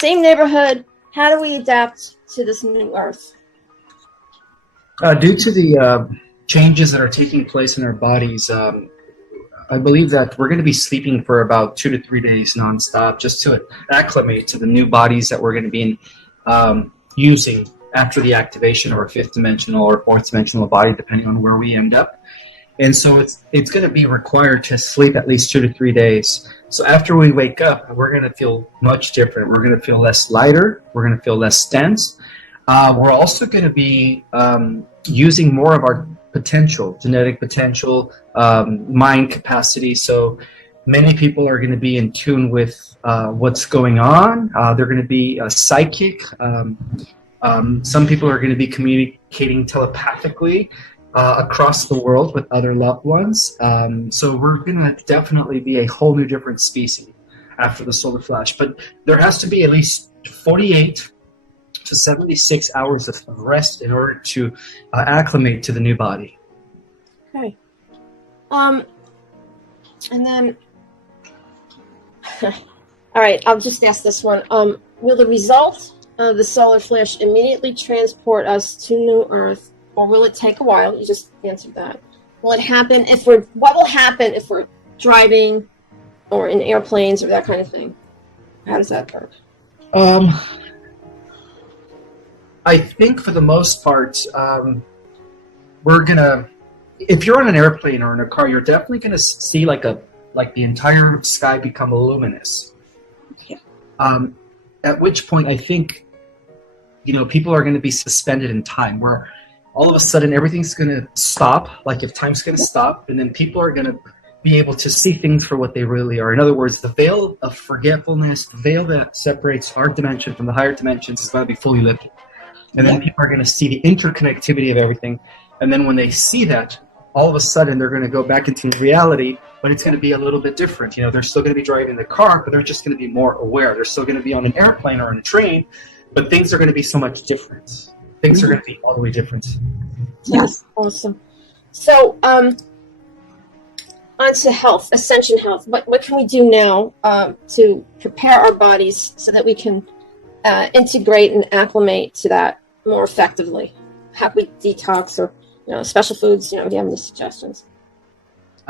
same neighborhood. How do we adapt to this new Earth? Due to the changes that are taking place in our bodies, I believe that we're going to be sleeping for about 2 to 3 days nonstop just to acclimate to the new bodies that we're going to be using after the activation of our fifth dimensional or fourth dimensional body, depending on where we end up. And so it's going to be required to sleep at least 2 to 3 days. So after we wake up, we're going to feel much different. We're going to feel less lighter. We're going to feel less tense. We're also going to be using more of our potential, genetic potential, mind capacity. So many people are going to be in tune with what's going on. They're going to be psychic. Some people are going to be communicating telepathically across the world with other loved ones. So we're going to definitely be a whole new different species after the solar flash. But there has to be at least 48 to 76 hours of rest in order to acclimate to the new body. Okay. And then, all right, I'll just ask this one. Will the result of the solar flash immediately transport us to New Earth, or will it take a while? You just answered that. Will it happen what will happen if we're driving or in airplanes or that kind of thing? How does that work? I think for the most part, we're gonna. If you're on an airplane or in a car, you're definitely gonna see like the entire sky become luminous. Yeah. At which point, I think, people are going to be suspended in time, where all of a sudden everything's going to stop, like if time's going to stop, and then people are going to be able to see things for what they really are. In other words, the veil of forgetfulness, the veil that separates our dimension from the higher dimensions is going to be fully lifted. And then people are going to see the interconnectivity of everything. And then when they see that, all of a sudden they're going to go back into reality, but it's going to be a little bit different. They're still going to be driving the car, but they're just going to be more aware. They're still going to be on an airplane or on a train, but things are going to be so much different. Things are going to be all the way different. Yes, awesome. So, on to health, ascension health. What can we do now to prepare our bodies so that we can integrate and acclimate to that more effectively? How we detox or special foods? Do you have any suggestions?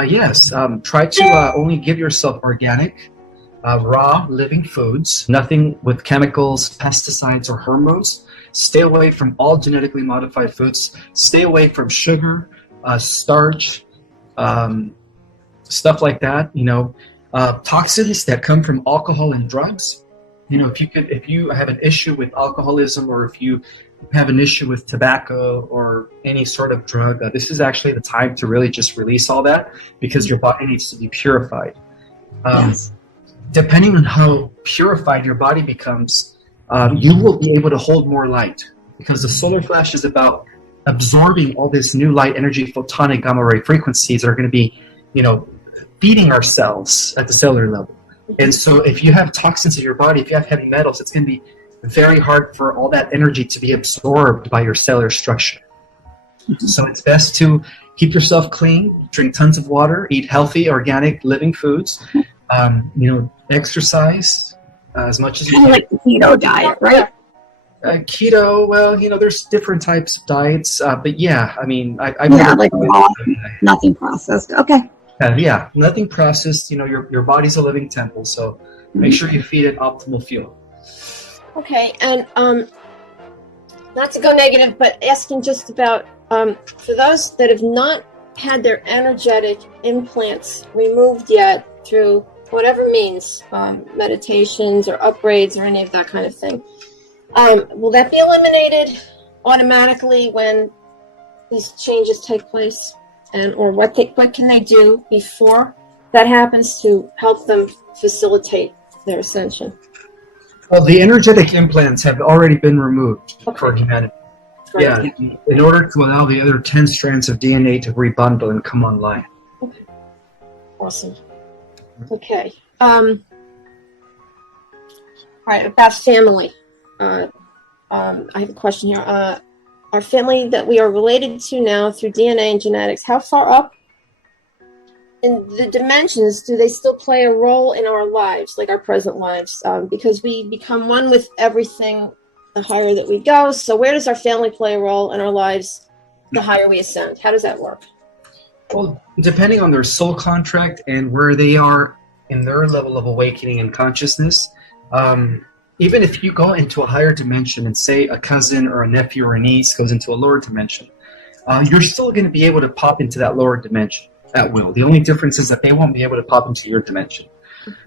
Yes. Try to only give yourself organic, raw, living foods. Nothing with chemicals, pesticides, or hormones. Stay away from all genetically modified foods. Stay away from sugar, starch, stuff like that. Toxins that come from alcohol and drugs. If you have an issue with alcoholism, or if you have an issue with tobacco or any sort of drug, this is actually the time to really just release all that, because your body needs to be purified. Yes. Depending on how purified your body becomes, you will be able to hold more light, because the solar flash is about absorbing all this new light energy, photonic gamma ray frequencies that are going to be, feeding our cells at the cellular level. And so if you have toxins in your body, if you have heavy metals, it's going to be very hard for all that energy to be absorbed by your cellular structure. So it's best to keep yourself clean, drink tons of water, eat healthy, organic, living foods, exercise as much as you can. Kind of like the keto diet, right? Keto, well, there's different types of diets, but yeah, I mean, like raw, nothing processed. Okay. Yeah, nothing processed. Your body's a living temple, so make sure you feed it optimal fuel. Okay, and not to go negative, but asking just about for those that have not had their energetic implants removed yet through whatever means, meditations or upgrades or any of that kind of thing, will that be eliminated automatically when these changes take place? Or what can they do before that happens to help them facilitate their ascension? Well, the energetic implants have already been removed for humanity. Right. Yeah, in order to allow the other 10 strands of DNA to rebundle and come online. Okay. Awesome. Okay. All right, about family. I have a question here. Our family that we are related to now through DNA and genetics, how far up in the dimensions, do they still play a role in our lives, like our present lives? Because we become one with everything the higher that we go. So where does our family play a role in our lives the higher we ascend? How does that work? Well, depending on their soul contract and where they are in their level of awakening and consciousness, even if you go into a higher dimension and say a cousin or a nephew or a niece goes into a lower dimension, you're still going to be able to pop into that lower dimension at will. The only difference is that they won't be able to pop into your dimension.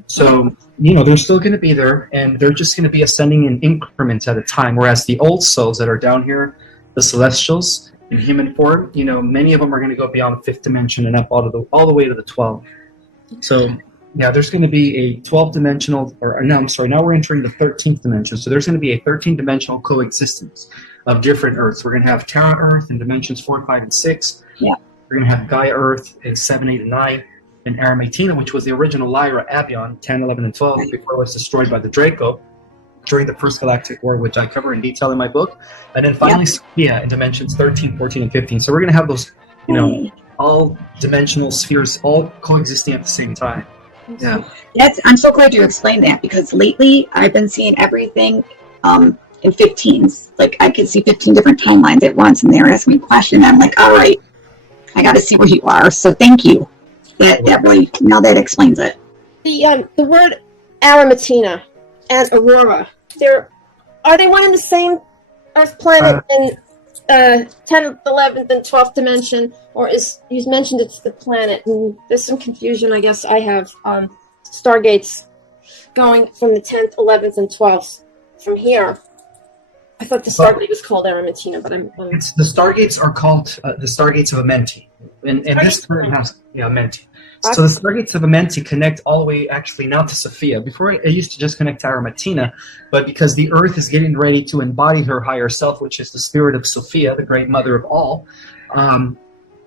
So, they're still going to be there, and they're just going to be ascending in increments at a time, whereas the old souls that are down here, the celestials, in human form, many of them are going to go beyond the 5th dimension and up all the way to the 12th. So, yeah, there's going to be a 12-dimensional, now we're entering the 13th dimension. So there's going to be a 13-dimensional coexistence of different Earths. We're going to have Terra Earth in dimensions 4, 5, and 6. Yeah. We're going to have Gaia Earth in 7, 8, and 9. And Arimatina, which was the original Lyra Abion, 10, 11, and 12, before it was destroyed by the Draco during the First Galactic War, which I cover in detail in my book. And then finally, Sophia in dimensions 13, 14, and 15. So we're going to have those, all dimensional spheres all coexisting at the same time. Yeah. I'm so glad you explained that, because lately I've been seeing everything in 15s. Like, I could see 15 different timelines at once, and they're asking me questions. I'm like, all right, I got to see where you are. So thank you. That really, now that explains it. The word Arimatina and Aurora, are they one and the same Earth planet in 10th, 11th, and 12th dimension, or you mentioned it's the planet, and there's some confusion, I guess I have, stargates going from the 10th, 11th, and 12th from here. I thought the stargate was called Arimatina, but It's the stargates are called the stargates of Amenti, and this current house, Amenti. So the stargates of Amenti connect all the way, actually, now to Sophia. Before, it used to just connect to Arimatina, but because the Earth is getting ready to embody her higher self, which is the spirit of Sophia, the great mother of all,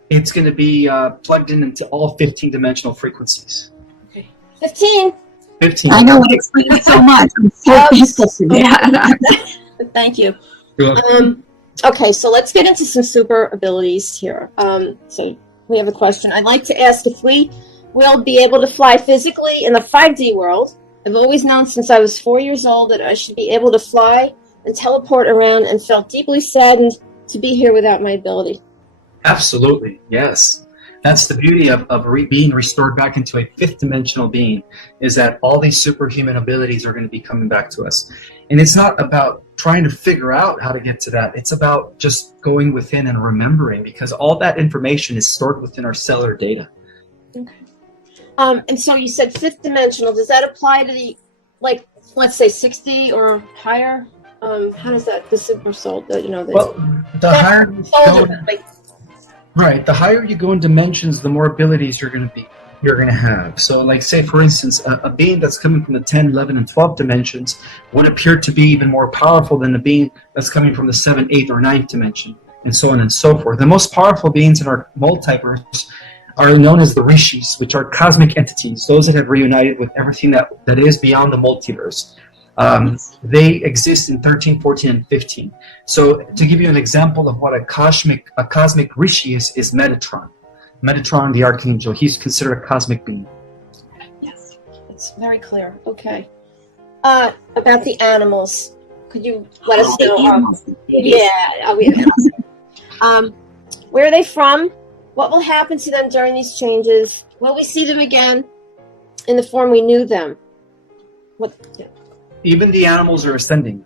it's going to be plugged into all 15-dimensional frequencies. Okay. 15. I know, it explains so much. I'm so thankful for that. Thank you. Okay, so let's get into some super abilities here. So we have a question. I'd like to ask if we will be able to fly physically in the 5D world. I've always known since I was 4 years old that I should be able to fly and teleport around, and felt deeply saddened to be here without my ability. Absolutely, yes. That's the beauty of being restored back into a 5th-dimensional being, is that all these superhuman abilities are going to be coming back to us. And it's not about trying to figure out how to get to that. It's about just going within and remembering, because all that information is stored within our cellular data. Okay. And so you said 5th dimensional. Does that apply to the, let's say 60 or higher? How does that, the super soul, the higher you go, right, the higher you go in dimensions, the more abilities you're going to have. So, say, for instance, a being that's coming from the 10, 11, and 12 dimensions would appear to be even more powerful than the being that's coming from the 7th, 8th, or 9th dimension, and so on and so forth. The most powerful beings in our multiverse are known as the Rishis, which are cosmic entities, those that have reunited with everything that is beyond the multiverse. They exist in 13, 14, and 15. So, to give you an example of what a cosmic Rishi is Metatron. Metatron, the Archangel, he's considered a cosmic being. Yes, it's very clear. Okay. About the animals, could you let us know? Where are they from? What will happen to them during these changes? Will we see them again in the form we knew them? Even the animals are ascending.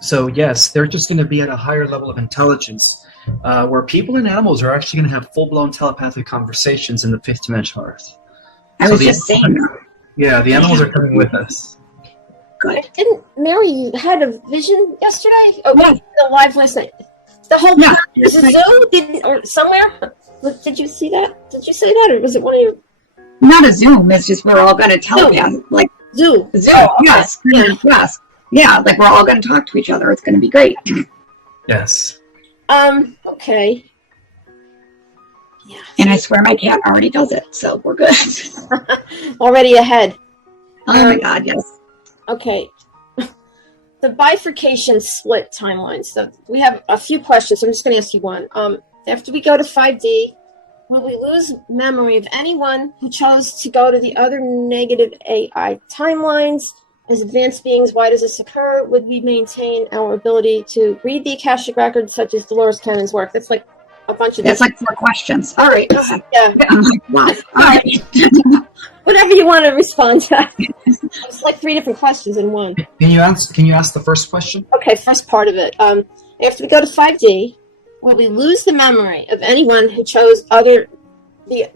So yes, they're just going to be at a higher level of intelligence, where people and animals are actually going to have full-blown telepathic conversations in the 5th dimensional Earth. I was just saying. Yeah, the animals are coming with us. Good. Didn't Mary, you had a vision yesterday? Oh, yeah. The live last night. The whole time. Was it Zoom? Or somewhere? Did you see that? Did you say that, or was it one of you? Not a Zoom. It's just we're all going to telepath. Zoom. Yes. Yes. Yeah, we're all going to talk to each other. It's going to be great. Yes. Okay. Yeah. And I swear my cat already does it, so we're good. Already ahead. Oh my God, yes. Okay. The bifurcation split timelines. So we have a few questions. I'm just going to ask you one. After we go to 5D, will we lose memory of anyone who chose to go to the other negative AI timelines? As advanced beings, why does this occur? Would we maintain our ability to read the Akashic records, such as Dolores Cannon's work? That's like a bunch of. That's like 4 questions. All right. Yeah. I'm like, wow. All right. Whatever you want to respond to. It's like 3 different questions in one. Can you ask the first question? Okay, first part of it. After we go to 5D, will we lose the memory of anyone who chose the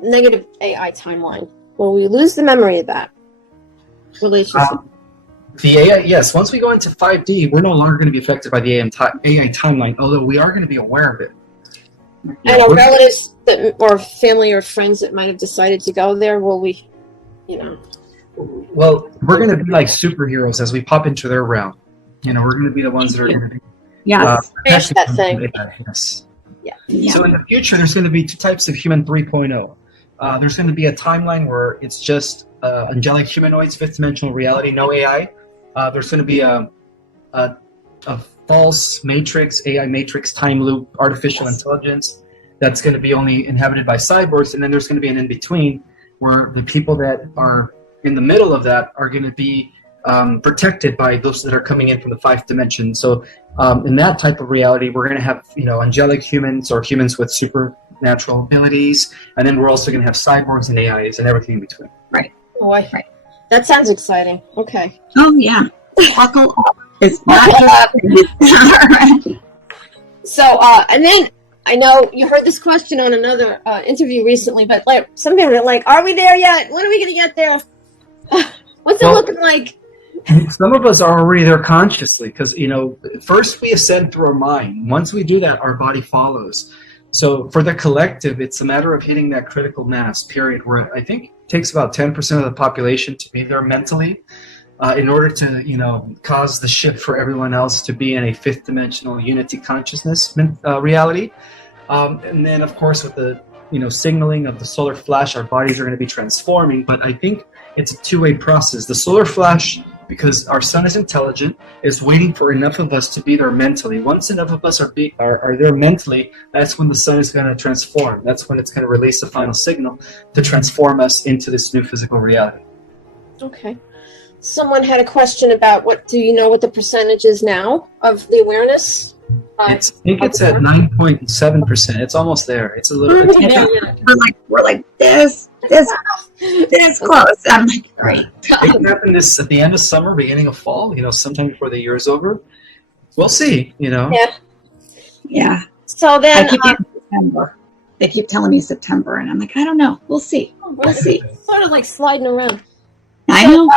negative AI timeline? Will we lose the memory of that relationship? The AI, yes. Once we go into 5D, we're no longer going to be affected by the AI timeline, although we are going to be aware of it. And our relatives or family or friends that might have decided to go there, will we, Well, we're going to be like superheroes as we pop into their realm. We're going to be the ones that are going to be. Yes. Finish that thing. Yes. Yeah. So in the future, there's going to be 2 types of human 3.0. There's going to be a timeline where it's just angelic humanoids, 5th dimensional reality, no AI. There's going to be a false matrix, AI matrix, time loop, artificial intelligence that's going to be only inhabited by cyborgs. And then there's going to be an in-between where the people that are in the middle of that are going to be protected by those that are coming in from the 5th dimension. So in that type of reality, we're going to have, angelic humans or humans with supernatural abilities. And then we're also going to have cyborgs and AIs and everything in between. Right. Boy, that sounds exciting. Okay. Oh, yeah. Buckle up. It's not So, and then I know you heard this question on another interview recently, but like some people are like, "Are we there yet? When are we going to get there? What's it looking like?" Some of us are already there consciously because, first we ascend through our mind. Once we do that, our body follows. So for the collective, it's a matter of hitting that critical mass period where I think it takes about 10% of the population to be there mentally in order to, cause the shift for everyone else to be in a 5th dimensional unity consciousness reality. And then, of course, with the, signaling of the solar flash, our bodies are going to be transforming. But I think it's a 2-way process. The solar flash, because our sun is intelligent, is waiting for enough of us to be there mentally. Once enough of us are there mentally, that's when the sun is going to transform. That's when it's going to release the final signal to transform us into this new physical reality. Okay. Someone had a question about what the percentage is now of the awareness? I think it's at 9.7%. It's almost there. It's a little bit. Yeah. We're like this close. I'm like, great. It can happen at the end of summer, beginning of fall. Sometime before the year is over. We'll see. Yeah. So then, I keep getting September. They keep telling me September, and I'm like, I don't know. We'll see. We'll see. Sort of like sliding around. I know.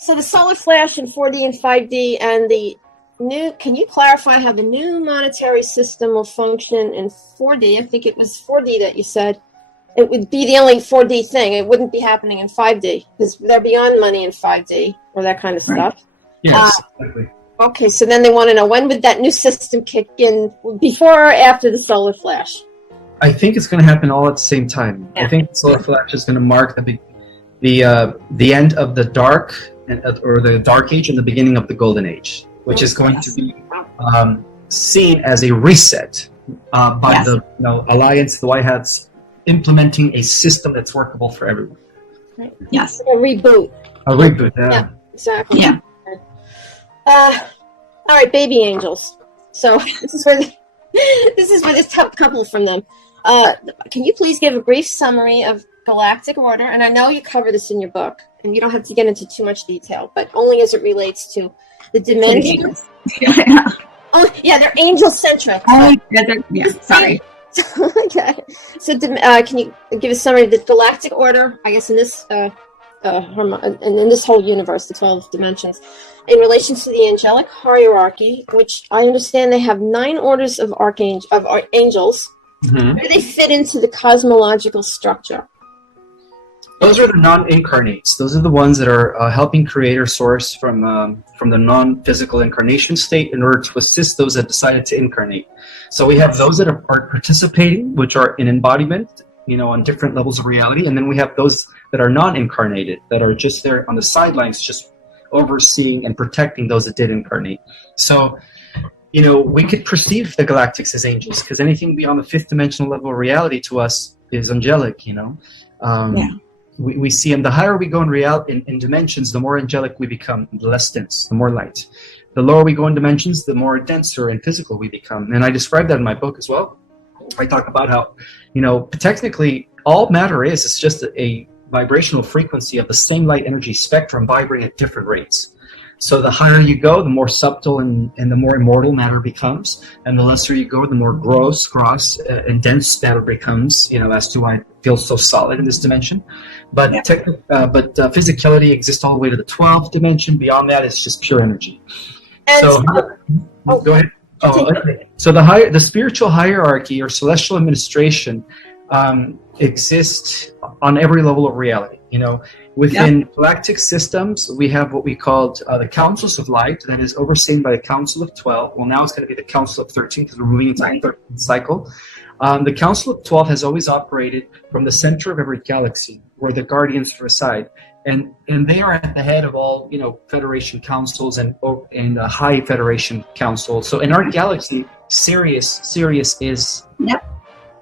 So the solar flash in 4D and 5D, and the new. Can you clarify how the new monetary system will function in 4D? I think it was 4D that you said. It would be the only 4D thing. It wouldn't be happening in 5D because they're beyond money in 5D or that kind of stuff. Yes, exactly. Okay, so then they want to know, when would that new system kick in, before or after the solar flash? I think it's going to happen all at the same time. Yeah. I think the solar flash is going to mark the end of the dark or the dark age and the beginning of the golden age, which is going to be seen as a reset by the alliance, the White Hats, implementing a system that's workable for everyone. Right. Yes. A reboot. A reboot. Yeah, exactly. Yeah. All right, baby angels. So this is for this couple from them. Can you please give a brief summary of galactic order? And I know you cover this in your book, and you don't have to get into too much detail, but only as it relates to the dimensions. Oh, yeah, they're angel-centric. Sorry. Okay. So, can you give a summary of the galactic order? I guess in this in this whole universe, the 12 dimensions, in relation to the angelic hierarchy, which I understand they have 9 orders of angels. Mm-hmm. Where do they fit into the cosmological structure? Those are the non-incarnates. Those are the ones that are helping create or source from the non-physical incarnation state in order to assist those that decided to incarnate. So we have those that are participating, which are in embodiment, on different levels of reality, and then we have those that are non-incarnated, that are just there on the sidelines, just overseeing and protecting those that did incarnate. So, we could perceive the galactics as angels, because anything beyond the 5th dimensional level of reality to us is angelic. We see, and the higher we go in dimensions, the more angelic we become, the less dense, the more light. The lower we go in dimensions, the more denser and physical we become. And I describe that in my book as well. I talk about how, technically all matter is just a vibrational frequency of the same light energy spectrum vibrating at different rates. So the higher you go, the more subtle and the more immortal matter becomes, and the lesser you go, the more gross, and dense matter becomes. As to why it feels so solid in this dimension. But physicality exists all the way to the 12th dimension. Beyond that, it's just pure energy. And Go ahead. Okay. So the spiritual hierarchy or celestial administration exists on every level of reality. Within galactic systems, we have what we called the councils of light, that is overseen by the Council of 12. Well, now it's going to be the Council of 13 because we're moving into the 13th cycle. The Council of 12 has always operated from the center of every galaxy, where the guardians reside, and they are at the head of all Federation councils and high Federation councils. So in our galaxy, Sirius is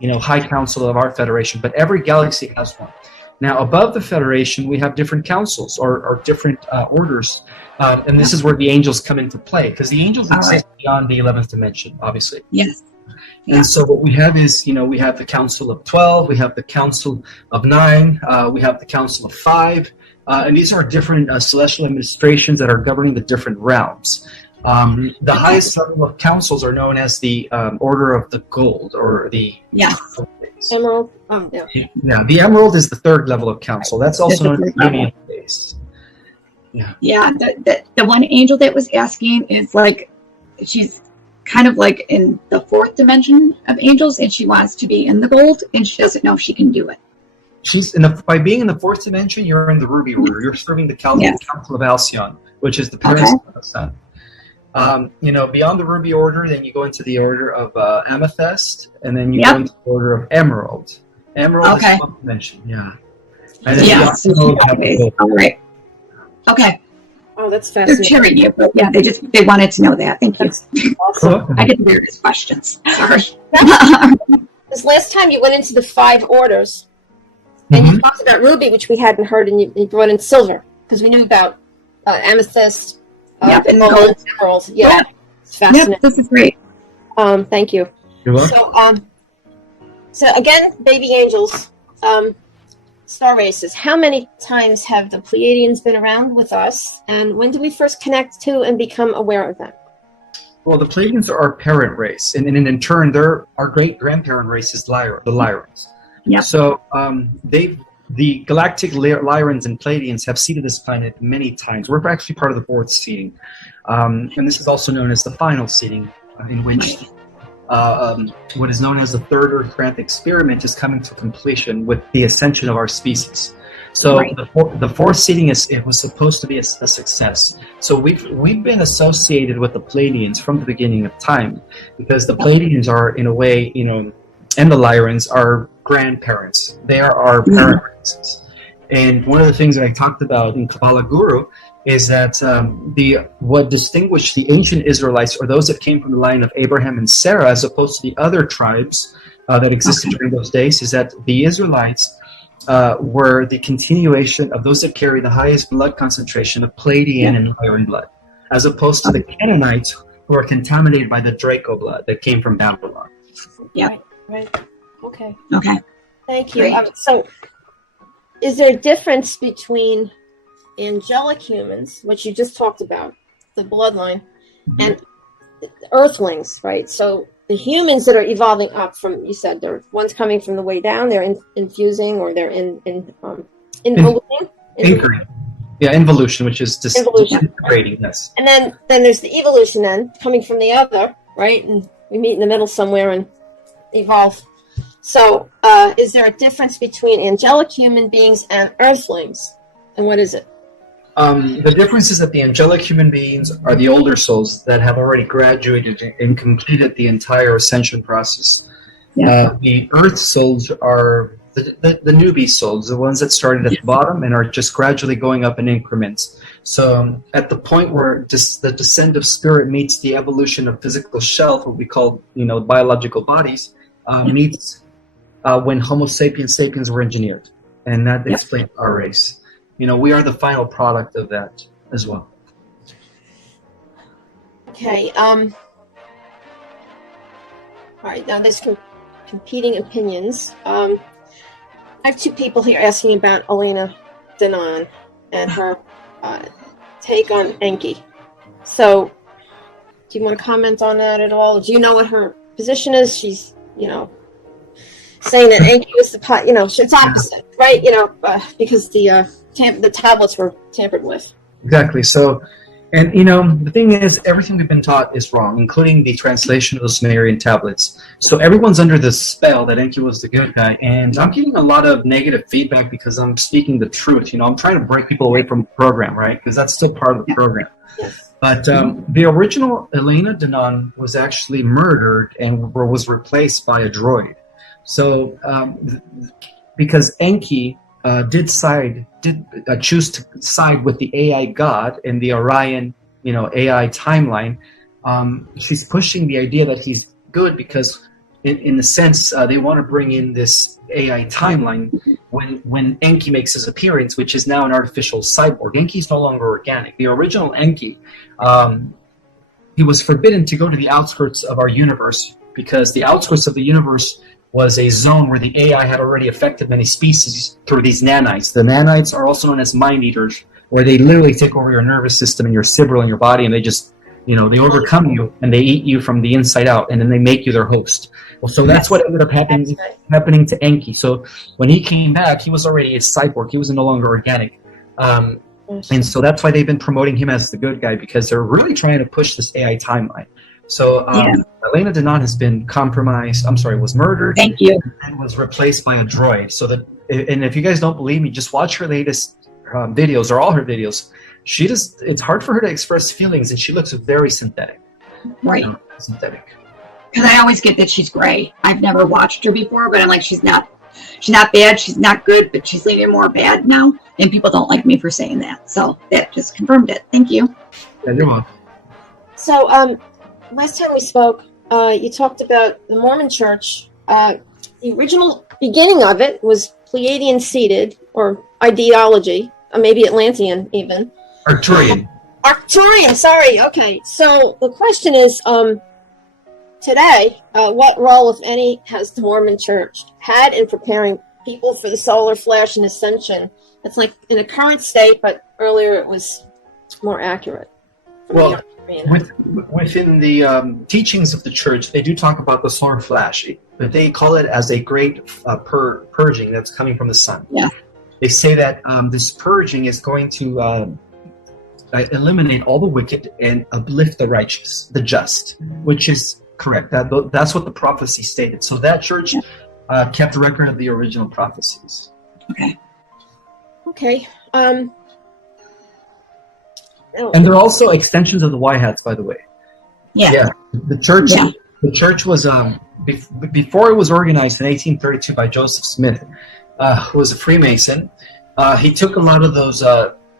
high council of our Federation, but every galaxy has one. Now, above the Federation, we have different councils or different orders, and this is where the angels come into play, because the angels exist beyond the 11th dimension, obviously. Yes. And so what we have is, we have the Council of 12, we have the Council of 9, we have the Council of 5, and these are different celestial administrations that are governing the different realms. The highest level of councils are known as the Order of the Gold, or the Emerald. Yeah, the Emerald is the third level of council. That's also known as the Union base. Yeah, the one angel that was asking is she's kind of like in the 4th dimension of angels, and she wants to be in the gold, and she doesn't know if she can do it. By being in the 4th dimension, you're in the Ruby Order. You're serving the Council of Alcyon, which is the Perez of the Sun. Beyond the Ruby Order, then you go into the Order of Amethyst, and then you go into the Order of Emerald. Emerald is 4th dimension, And then all right. Okay. Oh, that's They're fascinating. cheering you, but they wanted to know that. Thank you. Awesome. I get the weirdest questions. Sorry. This last time you went into the 5 orders, and you talked about Ruby, which we hadn't heard, and you brought in Silver, because we knew about Amethyst, and the gold. Emerald. Yeah, it's fascinating. Yep, this is great. Thank you. You're welcome. So again, baby angels, star races. How many times have the Pleiadians been around with us, and when did we first connect to and become aware of them? Well, the Pleiadians are our parent race, and in turn, our great-grandparent race is the Lyrans. Yeah. So the galactic Lyrans and Pleiadians have seeded this planet many times. We're actually part of the 4th seeding, and this is also known as the final seeding, in which what is known as the 3rd Earth-Grant experiment is coming to completion with the ascension of our species. So the 4th seeding was supposed to be a success. So we've been associated with the Pleiadians from the beginning of time, because the Pleiadians are, in a way, and the Lyrans are grandparents. They are our parent races. And one of the things that I talked about in Kabbalah Guru is that what distinguished the ancient Israelites, or those that came from the line of Abraham and Sarah, as opposed to the other tribes that existed during those days, is that the Israelites were the continuation of those that carry the highest blood concentration of Pleiadian and Lyran blood, as opposed to the Canaanites, who are contaminated by the Draco blood that came from Babylon. Yeah. Right. Okay. Thank you. Great. So, is there a difference between angelic humans, which you just talked about, the bloodline, and Earthlings, right? So the humans that are evolving up from, you said, there one's coming from the way down, they're infusing, or they're involuting. Yeah, involution, which is disintegrating. Yes. And then there's the evolution, then coming from the other, right? And we meet in the middle somewhere and evolve. So, is there a difference between angelic human beings and Earthlings, and what is it? The difference is that the angelic human beings are the older souls that have already graduated and completed the entire ascension process. The earth souls are the newbie souls, the ones that started at the bottom and are just gradually going up in increments. So at the point where the descent of spirit meets the evolution of physical shell, what we call biological bodies, meets when Homo sapiens sapiens were engineered, and that explains our race. We are the final product of that as well. Okay. All right. Now there's competing opinions. I have two people here asking about Elena Danaan and her take on Enki. So, do you want to comment on that at all? Do you know what her position is? She's, saying that Enki was it's opposite, right? Because the tablets were tampered with. Exactly. So, and the thing is, everything we've been taught is wrong, including the translation of the Sumerian tablets. So everyone's under this spell that Enki was the good guy, and I'm getting a lot of negative feedback because I'm speaking the truth. I'm trying to break people away from the program, right? Because that's still part of the program. Yes. But the original Elena Danaan was actually murdered and was replaced by a droid. So, because Enki did choose to side with the AI god in the Orion, AI timeline, she's pushing the idea that he's good because, in a sense, they want to bring in this AI timeline when Enki makes his appearance, which is now an artificial cyborg. Enki's no longer organic. The original Enki, he was forbidden to go to the outskirts of our universe because the outskirts of the universe was a zone where the AI had already affected many species through these nanites. The nanites are also known as mind eaters, where they literally take over your nervous system and your cerebral in your body, and they just, they overcome you and they eat you from the inside out, and then they make you their host. Well, so that's what ended up happening to Enki. So when he came back, he was already a cyborg. He was no longer organic. And so that's why they've been promoting him as the good guy, because they're really trying to push this AI timeline. So Elena Danaan has been was murdered. Thank you. And was replaced by a droid. So that, and if you guys don't believe me, just watch her latest videos or all her videos. It's hard for her to express feelings, and she looks very synthetic. Right. Synthetic. Because I always get that she's gray. I've never watched her before, but I'm like, she's not bad, she's not good, but she's leaning more bad now, and people don't like me for saying that. So that just confirmed it. Thank you. Yeah, you're welcome. So, last time we spoke, you talked about the Mormon Church. The original beginning of it was Pleiadian seated, or ideology, or maybe Atlantean even. Arcturian, sorry. Okay. So the question is, today, what role, if any, has the Mormon Church had in preparing people for the solar flash and ascension? It's like in the current state, but earlier it was more accurate. Well, within the teachings of the church, they do talk about the solar flash, but they call it as a great purging that's coming from the sun. Yeah. They say that this purging is going to eliminate all the wicked and uplift the righteous, the just, which is correct. That's what the prophecy stated. So that church kept a record of the original prophecies. Okay. And they're also extensions of the White Hats, by the way. Yeah. The church. Yeah. The church was before it was organized in 1832 by Joseph Smith, who was a Freemason. He took a lot of those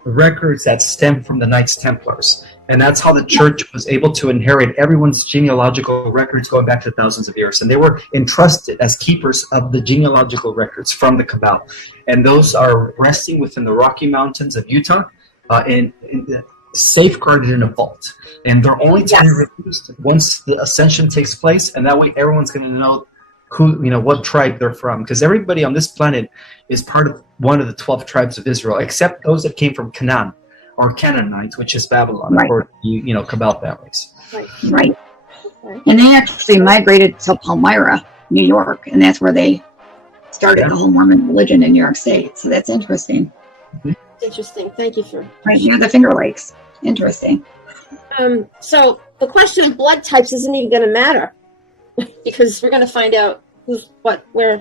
records that stem from the Knights Templars, and that's how the church was able to inherit everyone's genealogical records going back to thousands of years. And they were entrusted as keepers of the genealogical records from the Cabal, and those are resting within the Rocky Mountains of Utah, and safeguarded in a vault, and they're only to be released once the ascension takes place, and that way everyone's going to know what tribe they're from, because everybody on this planet is part of one of the 12 tribes of Israel, except those that came from Canaan or Canaanites, which is Babylon, or Cabal families. Right. And they actually migrated to Palmyra, New York, and that's where they started the whole Mormon religion in New York State. So that's interesting. Interesting. Thank you for right near the Finger Lakes. Interesting. So the question of blood types isn't even going to matter because we're going to find out who's what, where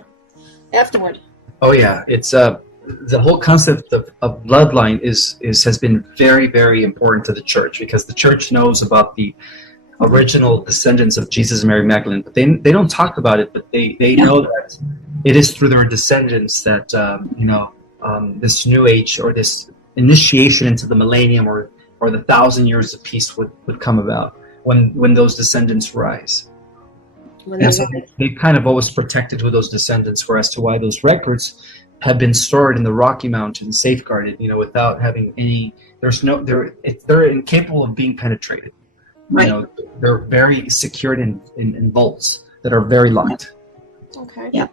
afterward. Oh yeah, it's the whole concept of bloodline has been very, very important to the church, because the church knows about the original descendants of Jesus and Mary Magdalene, but they don't talk about it. But they know that it is through their descendants that this new age, or this initiation into the millennium, or the 1,000 years of peace would come about when those descendants rise. when And they so went. they kind of always protected who those descendants were as to why those records have been stored in the Rocky Mountains, safeguarded, without having any. They're incapable of being penetrated. Right. They're very secured in vaults that are very locked. Okay. Yep.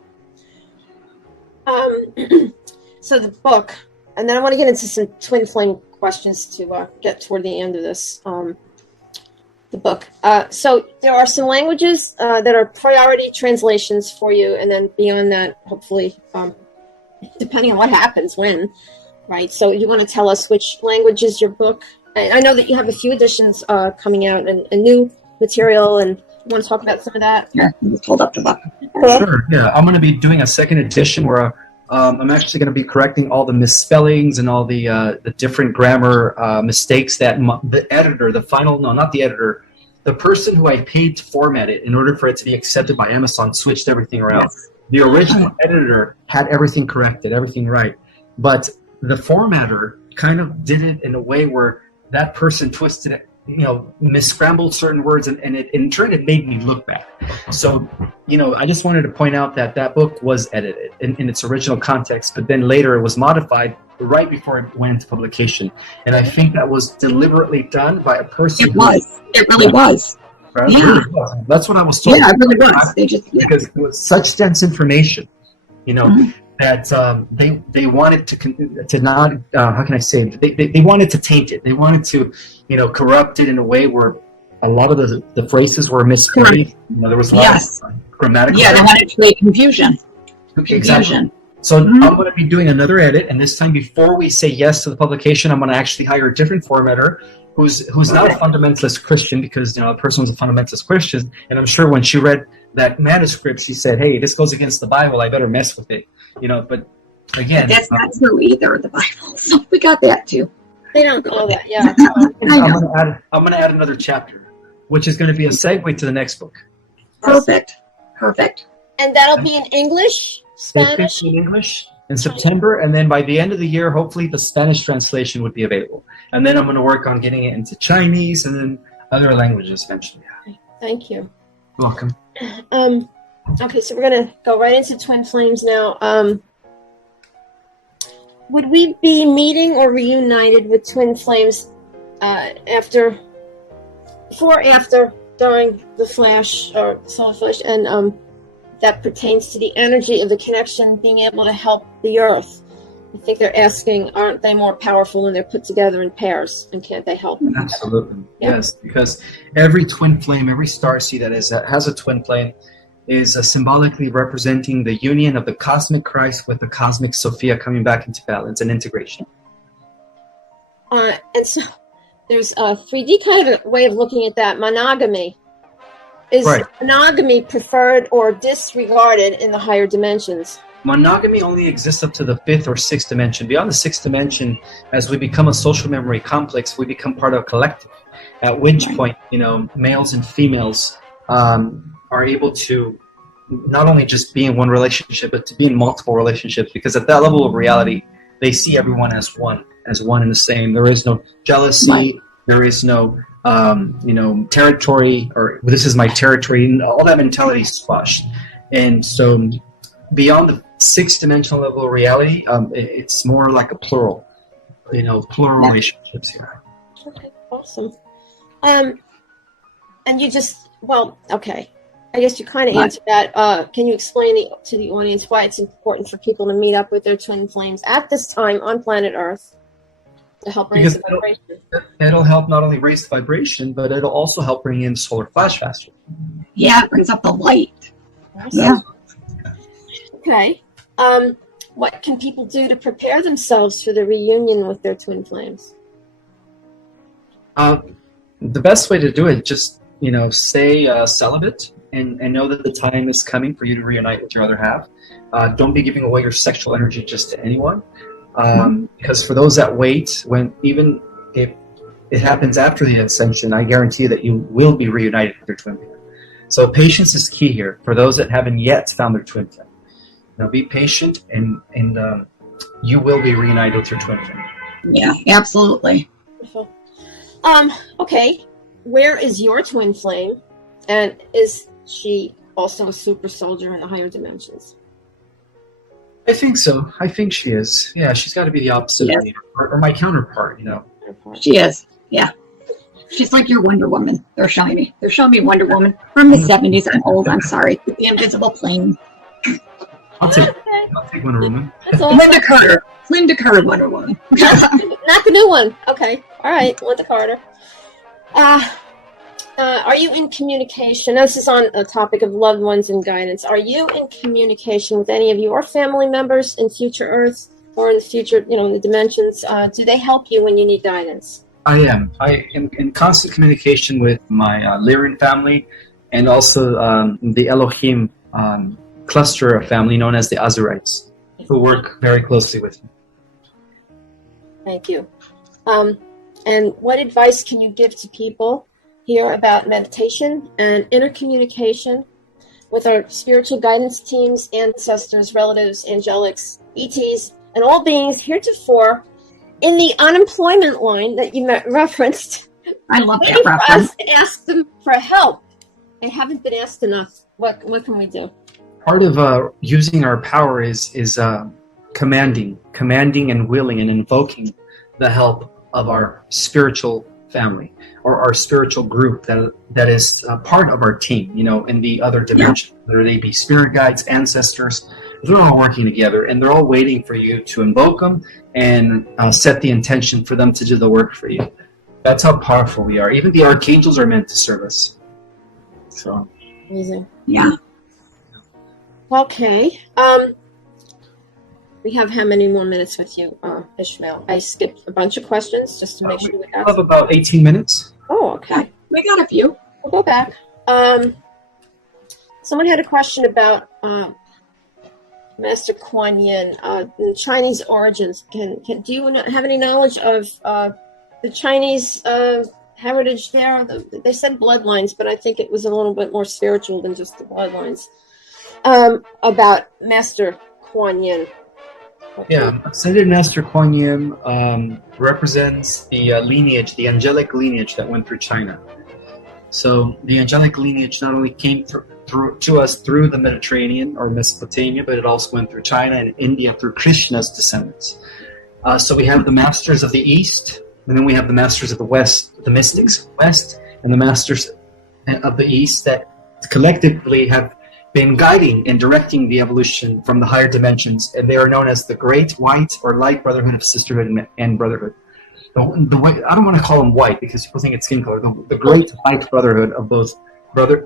So the book, and then I want to get into some twin flame questions to get toward the end of this. The book. So there are some languages that are priority translations for you, and then beyond that, hopefully, depending on what happens, when, right? So you want to tell us which language is your book? I know that you have a few editions coming out and new material, and you want to talk about some of that? Yeah, just hold up the book. Sure. Yeah, I'm going to be doing a second edition where I'm actually going to be correcting all the misspellings and all the different grammar mistakes that the editor, the person who I paid to format it in order for it to be accepted by Amazon switched everything around. Yes. The original editor had everything corrected, everything right, but the formatter kind of did it in a way where that person twisted it, misscrambled certain words, and in turn it made me look bad. So, I just wanted to point out that book was edited in its original context, but then later it was modified right before it went into publication. And I think that was deliberately done by a person. It was. It really was. Right? Yeah. It really was. That's what I was told. Yeah, it really was. They just Because it was such dense information, Mhm. that they wanted to not how can I say it? They wanted to taint it. They wanted to corrupt it in a way where a lot of the phrases were misspelled. There was a lot of grammatical. Yeah, they wanted to create confusion. Exactly. So I'm going to be doing another edit, and this time before we say yes to the publication, I'm going to actually hire a different formatter who's not a fundamentalist Christian, because a person was a fundamentalist Christian, and I'm sure when she read that manuscript, she said, "Hey, this goes against the Bible. I better mess with it." But again, That's not true either. The Bible. So we got that too. They don't call that, yeah. I'm going to add another chapter, which is going to be a segue to the next book. Perfect. And that'll be in English, Spanish? In English in September, and then by the end of the year, hopefully the Spanish translation would be available. And then I'm going to work on getting it into Chinese and then other languages eventually. Thank you. You're welcome. Okay, so we're going to go right into Twin Flames now. Would we be meeting or reunited with Twin Flames before, after, during the flash or solar flash, and that pertains to the energy of the connection being able to help the Earth? I think they're asking, aren't they more powerful when they're put together in pairs, and can't they help? Absolutely. Yeah. Yes, because every twin flame, every starseed that has a twin flame is symbolically representing the union of the cosmic Christ with the cosmic Sophia coming back into balance and integration. And so there's a 3D kind of way of looking at that. Monogamy. Is Right. monogamy preferred or disregarded in the higher dimensions? Monogamy only exists up to the 5th or 6th dimension. Beyond the 6th dimension, as we become a social memory complex, we become part of a collective. At which point, males and females are able to not only just be in one relationship, but to be in multiple relationships. Because at that level of reality, they see everyone as one and the same. There is no jealousy. There is no, territory, or this is my territory. And all that mentality is squashed. And so beyond the 6th dimensional level of reality, it's more like a plural, relationships here. Okay, awesome. And you just, okay. I guess you kind of answered that. Can you explain to the audience why it's important for people to meet up with their twin flames at this time on planet Earth to help raise the vibration? It'll help not only raise the vibration, but it'll also help bring in solar flash faster. Yeah, it brings up the light. Awesome. Yeah. Okay. What can people do to prepare themselves for the reunion with their twin flames? The best way to do it, just stay celibate and know that the time is coming for you to reunite with your other half. Don't be giving away your sexual energy just to anyone, because for those that wait, even if it happens after the ascension, I guarantee that you will be reunited with your twin flame. So patience is key here for those that haven't yet found their twin flame. Now be patient, and you will be reunited with your twin flame. Yeah, absolutely. Wonderful. Okay. Where is your twin flame? And is she also a super soldier in the higher dimensions? I think so. I think she is. Yeah, she's got to be the opposite of me, or my counterpart. She is. Yeah. She's like your Wonder Woman. They're showing me. They're showing me Wonder Woman from the 70s. I'm old. I'm sorry. The invisible plane. I'll take Wonder Woman. That's awesome. Linda Carter. Linda Carter Wonder Woman. Not the new one. Okay. All right. Linda Carter. Are you in communication? This is on a topic of loved ones and guidance. Are you in communication with any of your family members in future Earths or in the future, in the dimensions? Do they help you when you need guidance? I am. I am in constant communication with my Lyran family and also the Elohim cluster of family known as the Azurites, who work very closely with me. Thank you. And what advice can you give to people here about meditation and intercommunication with our spiritual guidance teams, ancestors, relatives, angelics, ETs, and all beings heretofore in the unemployment line that you referenced? I love that Waiting for reference. us to ask them for help. They haven't been asked enough. What can we do? Part of using our power is commanding and willing and invoking the help of our spiritual family or our spiritual group that is part of our team, in the other dimension, whether they be spirit guides, ancestors. They're all working together and they're all waiting for you to invoke them and set the intention for them to do the work for you. That's how powerful we are. Even the archangels are meant to serve us. So Amazing. Yeah. Okay. We have how many more minutes with you, Ishmael? I skipped a bunch of questions just to make sure we we got. have about 18 minutes. Oh, okay. We got a few. We'll go back. Someone had a question about Master Kuan Yin, the Chinese origins. Do you have any knowledge of the Chinese heritage there? They said bloodlines, but I think it was a little bit more spiritual than just the bloodlines. About Master Kuan Yin. Okay. Yeah, Ascended Master Kuan Yin represents the lineage, the angelic lineage that went through China. So the angelic lineage not only came through to us through the Mediterranean or Mesopotamia, but it also went through China and India through Krishna's descendants. So we have the masters of the East, and then we have the masters of the West, the mystics of the West, and the masters of the East that collectively have been guiding and directing the evolution from the higher dimensions, and they are known as the Great White or Light Brotherhood of Sisterhood and Brotherhood. The way, I don't want to call them white because people think it's skin color. The Great Light Brotherhood of both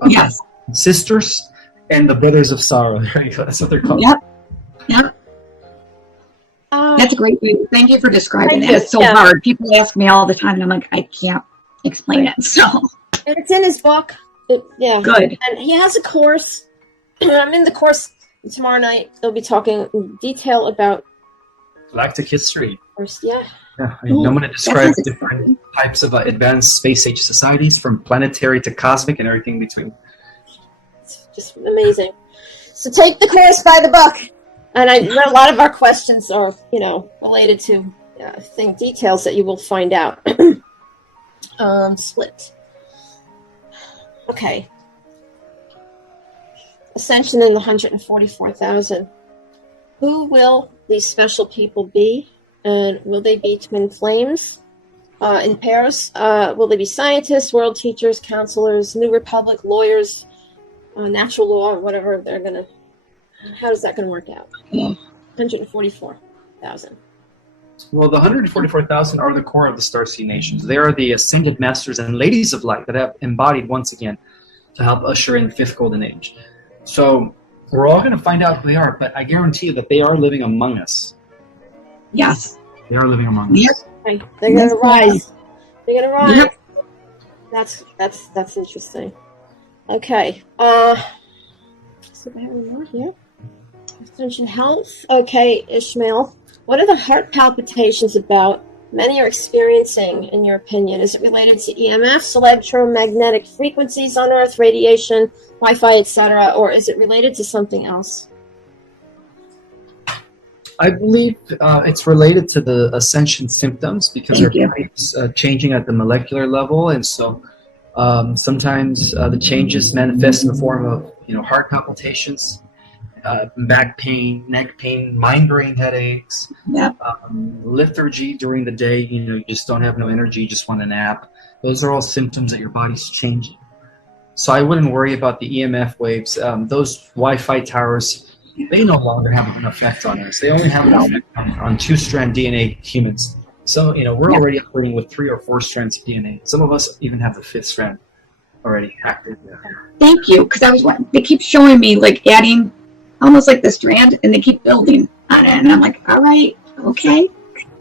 Yes. sisters and the Brothers of Sorrow. There you go. That's what they're called. Yep. That's a great way. Thank you for describing Thank it. you. It's so hard. People ask me all the time, and I'm like, I can't explain it. So And it's in his book. Yeah. good. And he has a course. I'm in the course tomorrow night. They'll be talking in detail about. Galactic history. Yeah. Yeah, I'm going to describe sounds different types of advanced space-age societies, from planetary to cosmic and everything in between. It's just amazing. So take the course by the book. And I know a lot of our questions are, related to details that you will find out. Split. Okay. Ascension in the 144,000. Who will these special people be? And will they be twin flames in pairs? Will they be scientists, world teachers, counselors, New Republic, lawyers, natural law, or whatever they're going to... How is that going to work out? 144,000. Well, the 144,000 are the core of the Starseed Nations. They are the ascended masters and ladies of light that have embodied once again to help usher in the fifth golden age. So we're all going to find out who they are, but I guarantee you that they are living among us. Yes. They are living among Yep. us. Okay. They're going to rise. They're going to rise. Yep. That's interesting. Okay. So we have any more here? Ascension health. Okay, Ishmael. What are the heart palpitations about many are experiencing, in your opinion? Is it related to EMFs, electromagnetic frequencies on Earth, radiation, Wi-Fi, etc., or is it related to something else? I believe it's related to the ascension symptoms because Thank our you. body's changing at the molecular level, and so Sometimes the changes manifest in the form of heart palpitations, back pain, neck pain, migraine headaches, Yep. lethargy during the day. You just don't have no energy, you just want a nap. Those are all symptoms that your body's changing. So I wouldn't worry about the EMF waves. Those Wi-Fi towers, they no longer have an effect on us. They only have an effect on 2-strand DNA humans. So, we're already operating with 3 or 4 strands of DNA. Some of us even have the 5th strand already active. Thank you, because they keep showing me like adding almost like the strand, and they keep building on it, and I'm like, all right, okay.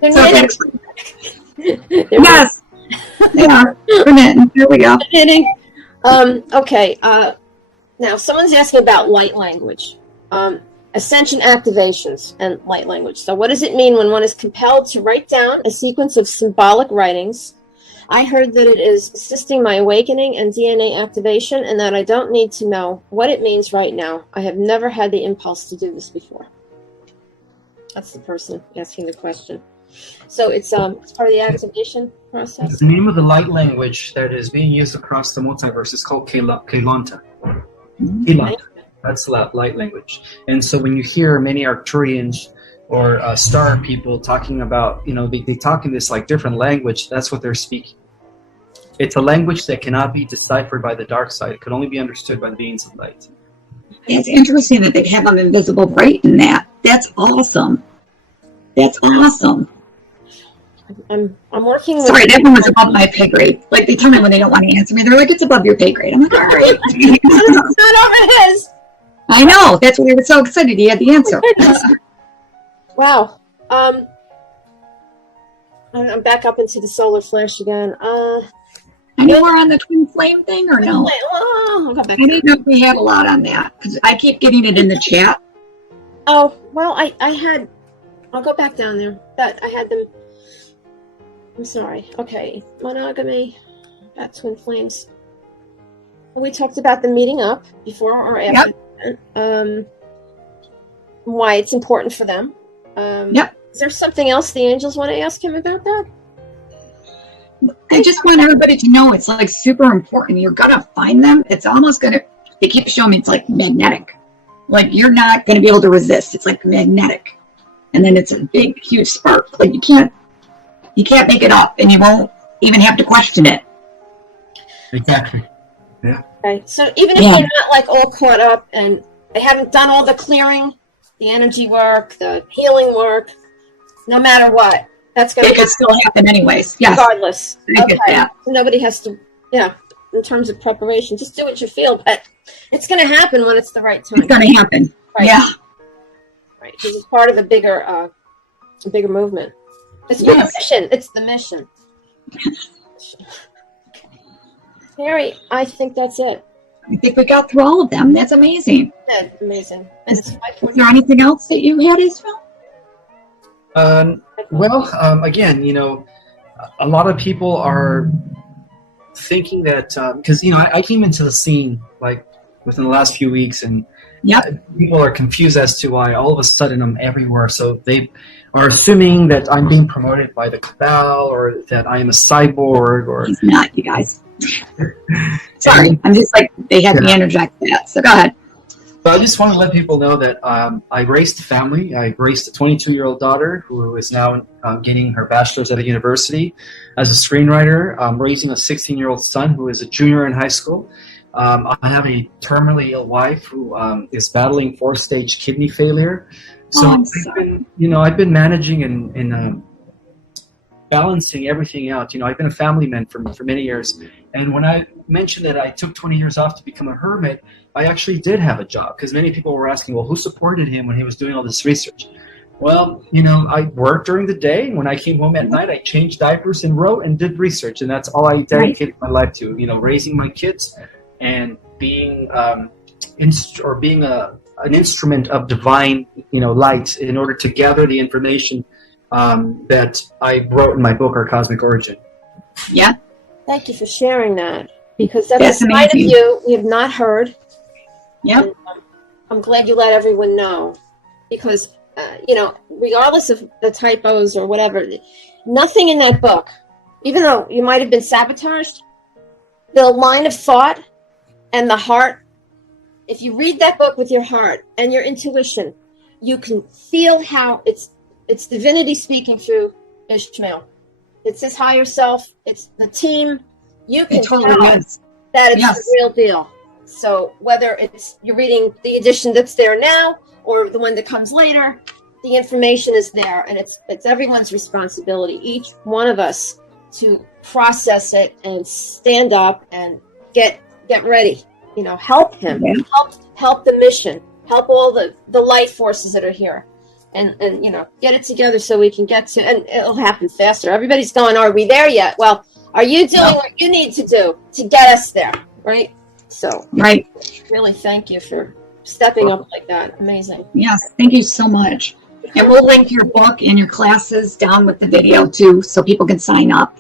They're So knitting. yes, they are. We're knitting. Here we go. Knitting. Okay. Now, someone's asking about light language. Ascension activations and light language. So what does it mean when one is compelled to write down a sequence of symbolic writings? I heard that it is assisting my awakening and DNA activation, and that I don't need to know what it means right now. I have never had the impulse to do this before. That's the person asking the question. So it's part of the activation process. The name of the light language that is being used across the multiverse is called Kelonta. Kelonta. That's light language. And so when you hear many Arcturians or star people talking about, they talk in this like different language, that's what they're speaking. It's a language that cannot be deciphered by the dark side. It can only be understood by the beings of light. It's interesting that they have them invisible bright in that. That's awesome. That's awesome. I'm working with... Sorry, that one was above my pay grade. Like, they tell me when they don't want to answer me, they're like, it's above your pay grade. I'm like, all right. It's not over his. I know. That's why we were so excited. He had the answer. Wow. I'm back up into the solar flash again. I know we're on the twin flame thing, or no? I'll go back. I didn't know if we had a lot on that, because I keep getting it in the chat. Oh, well, I had... I'll go back down there. But I had them... I'm sorry. Okay. Monogamy. Got twin flames. We talked about the meeting up before or after. Yep. Why it's important for them. Yep. Is there something else the angels want to ask him about that? I just want everybody to know it's like super important. You're going to find them. It's almost going to... They keep showing me it's like magnetic. Like, you're not going to be able to resist. It's like magnetic. And then it's a big, huge spark. Like, you can't make it up, and you won't even have to question it. Exactly. Yeah. Okay. So even if they're not like all caught up and they haven't done all the clearing, the energy work, the healing work, no matter what, that's going to... It could still happen anyways. Yes. Regardless. I get that. Nobody has to, in terms of preparation, just do what you feel, but it's going to happen when it's the right time. It's going to happen. Right. Yeah. Right. Because it's part of a bigger movement. It's the mission. It's the mission. Mary, I think that's it. I think we got through all of them. That's amazing. Yeah, amazing. And is there anything else that you had, Ismael? Again, a lot of people are thinking that because I came into the scene like within the last few weeks, and people are confused as to why all of a sudden I'm everywhere. So they are assuming that I'm being promoted by the cabal, or that I am a cyborg, or... He's not, you guys. Sorry, I'm just like, they had me interject that, so go ahead. But I just want to let people know that I raised a family. I raised a 22-year-old daughter who is now getting her bachelor's at a university as a screenwriter. I'm raising a 16-year-old son who is a junior in high school. I have a terminally ill wife who is battling 4-stage kidney failure. So I've been managing and balancing everything out. I've been a family man for many years. And when I mentioned that I took 20 years off to become a hermit, I actually did have a job, because many people were asking, well, who supported him when he was doing all this research? Well, I worked during the day. When I came home at night, I changed diapers and wrote and did research. And that's all I dedicated my life to, raising my kids and being an instrument of divine, light, in order to gather the information that I wrote in my book, Our Cosmic Origin. Yeah. Thank you for sharing that, because that's a side of you we have not heard. Yeah. I'm glad you let everyone know, because, regardless of the typos or whatever, nothing in that book, even though you might have been sabotaged, the line of thought and the heart, if you read that book with your heart and your intuition, you can feel how it's divinity speaking through Ishmael. It's his higher self. It's the team. You can tell that it's the real deal. So whether it's you're reading the edition that's there now or the one that comes later, the information is there, and it's everyone's responsibility, each one of us, to process it and stand up and get ready. You know, help him, help the mission, help all the light forces that are here, and you know, get it together so we can get to, and it'll happen faster. Everybody's going, are we there yet? Well, are you doing what you need to do to get us there, right? So, really thank you for stepping up like that. Amazing. Yes, thank you so much. And we'll link your book and your classes down with the video too, so people can sign up.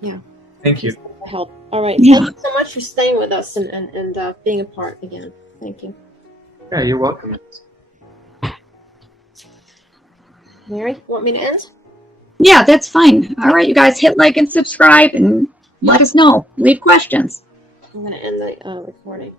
Yeah. Thank you. Help. All right. Yeah. Thank you so much for staying with us and being a part again. Thank you. Yeah, you're welcome. Mary, want me to end? Yeah, that's fine. All right, you guys, hit like and subscribe and let us know. Leave questions. I'm going to end the recording.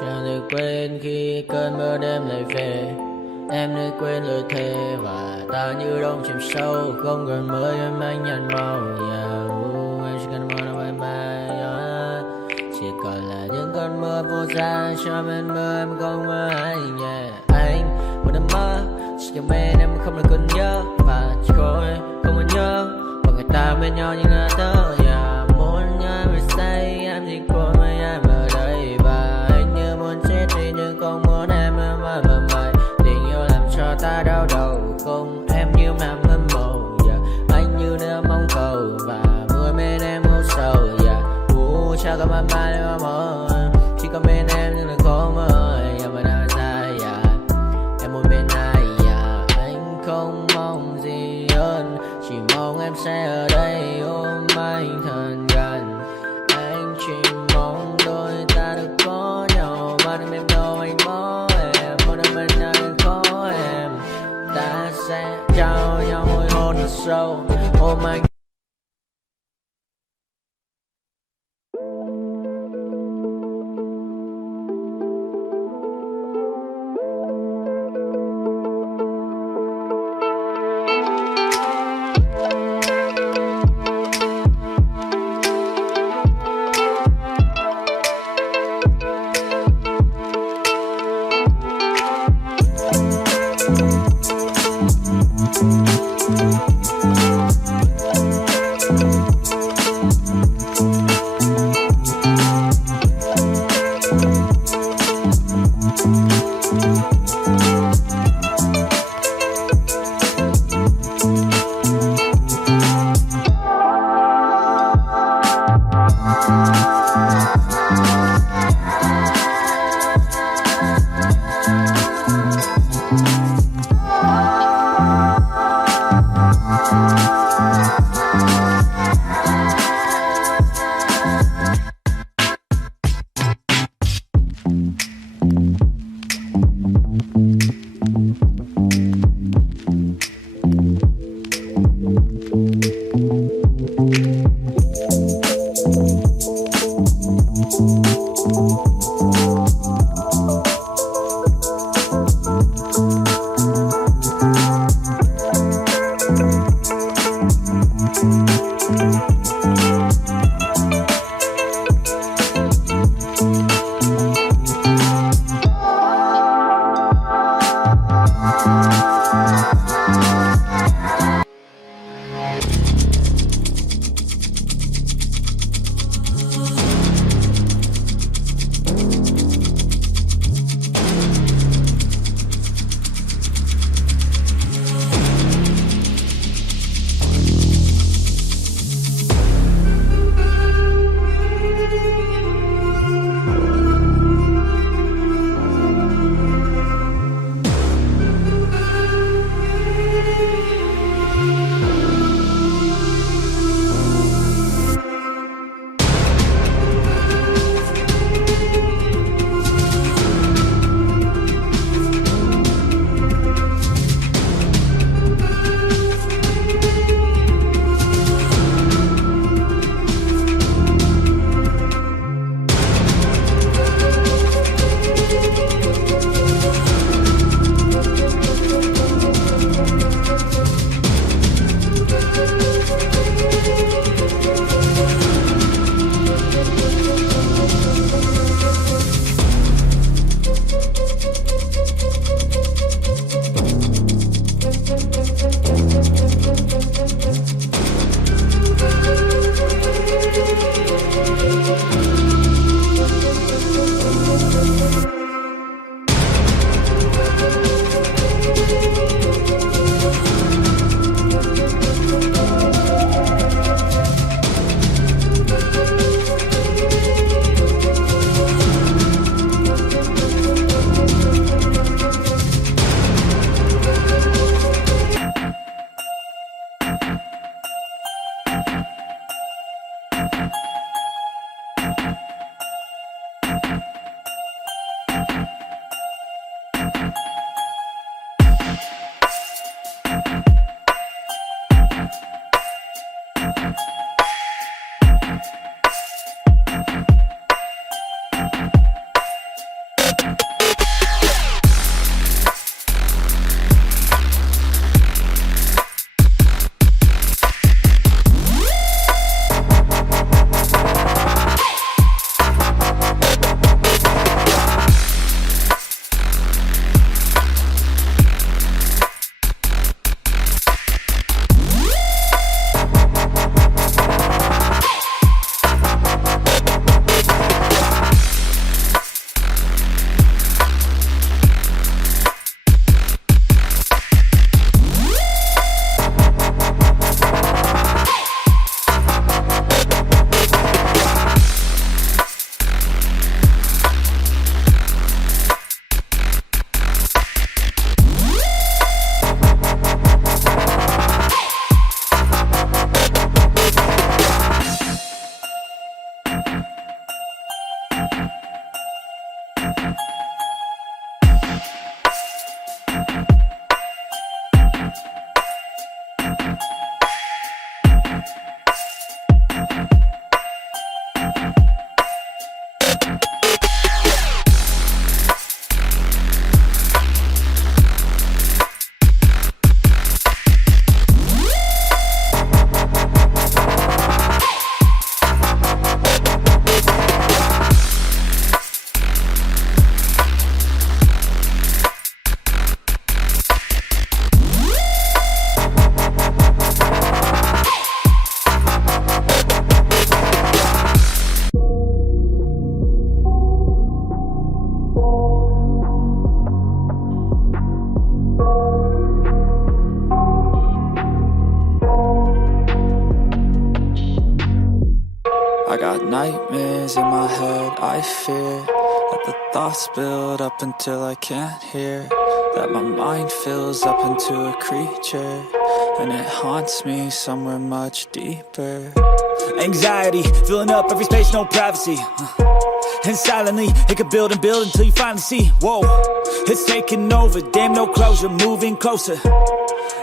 Chẳng được quên khi cơn mưa đêm lại về. Em đã quên lời thề và ta như đông chìm sâu. Không gần mới em anh nhận màu. Em chỉ cần mơ đâu em bay. Chỉ còn là những cơn mưa vô giá. Cho bên mơ em không mơ anh. Anh một đêm mơ. Chỉ cần bên em không được cần nhớ. Và chỉ có em không muốn nhớ. Và người ta bên nhau như ngã tớ. Muốn nhớ em say em chỉ có mấy em ở đây. Và anh như muốn chết đi nhưng không muốn em mãi mãi. Tình yêu làm cho ta đau đầu. Không em như mà hâm mộ. Anh như đứa mong cầu. Và mưa bên em hút sầu. Chắc có mãi mãi em mơ. Chỉ có bên em nhưng là khó mơ. Em mà đã dài em muốn bên ai. Anh không mong gì hơn. Chỉ mong em sẽ ở đây ôm anh thật gần. Anh chỉ mong đôi ta được có nhau. Mà đừng em đâu anh có em. Một đêm bên anh có em. Ta sẽ trao nhau môi hôn thật sâu. Ôm anh. I got nightmares in my head, I fear that the thoughts build up until I can't hear, that my mind fills up into a creature, and it haunts me somewhere much deeper. Anxiety, filling up every space, no privacy. And silently, it could build and build until you finally see, whoa, it's taking over, damn no closure, moving closer.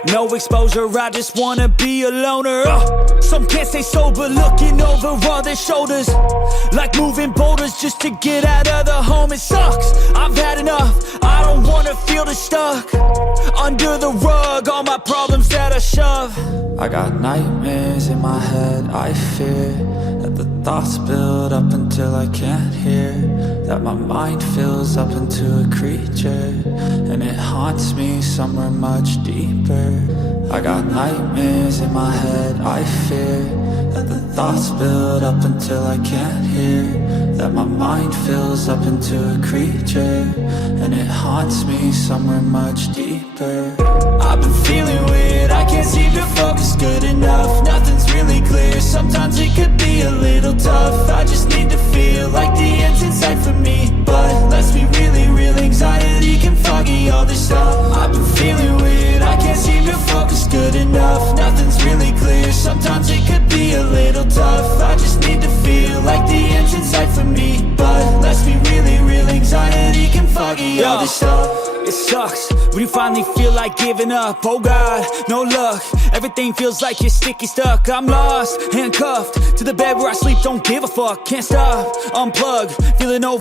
No exposure, I just wanna be a loner. Some can't stay sober, looking over all their shoulders, like moving boulders just to get out of the home. It sucks, I've had enough, I don't wanna feel the stuck under the rug, all my problems that I shove. I got nightmares in my head, I fear that the thoughts build up until I can't hear, that my mind fills up into a creature, and it haunts me somewhere much deeper. I got nightmares in my head, I fear that the thoughts build up until I can't hear, that my mind fills up into a creature, and it haunts me somewhere much deeper. I've been feeling weird, I can't seem to focus good enough, nothing's really clear, sometimes it could be a little tough. I just need to feel like the end's in sight for me, but let's be really real, anxiety can foggy all this stuff. I've been feeling weird, I can't seem to focus good enough, nothing's really clear, sometimes it could be a little tough. I just need to feel like the end's in sight for me, but let's be really real, anxiety can foggy all this stuff. It sucks when you finally feel like giving up. Oh God, no luck, everything feels like you're sticky stuck. I'm lost, handcuffed to the bed where I sleep, don't give a fuck, can't stop, unplug, feeling over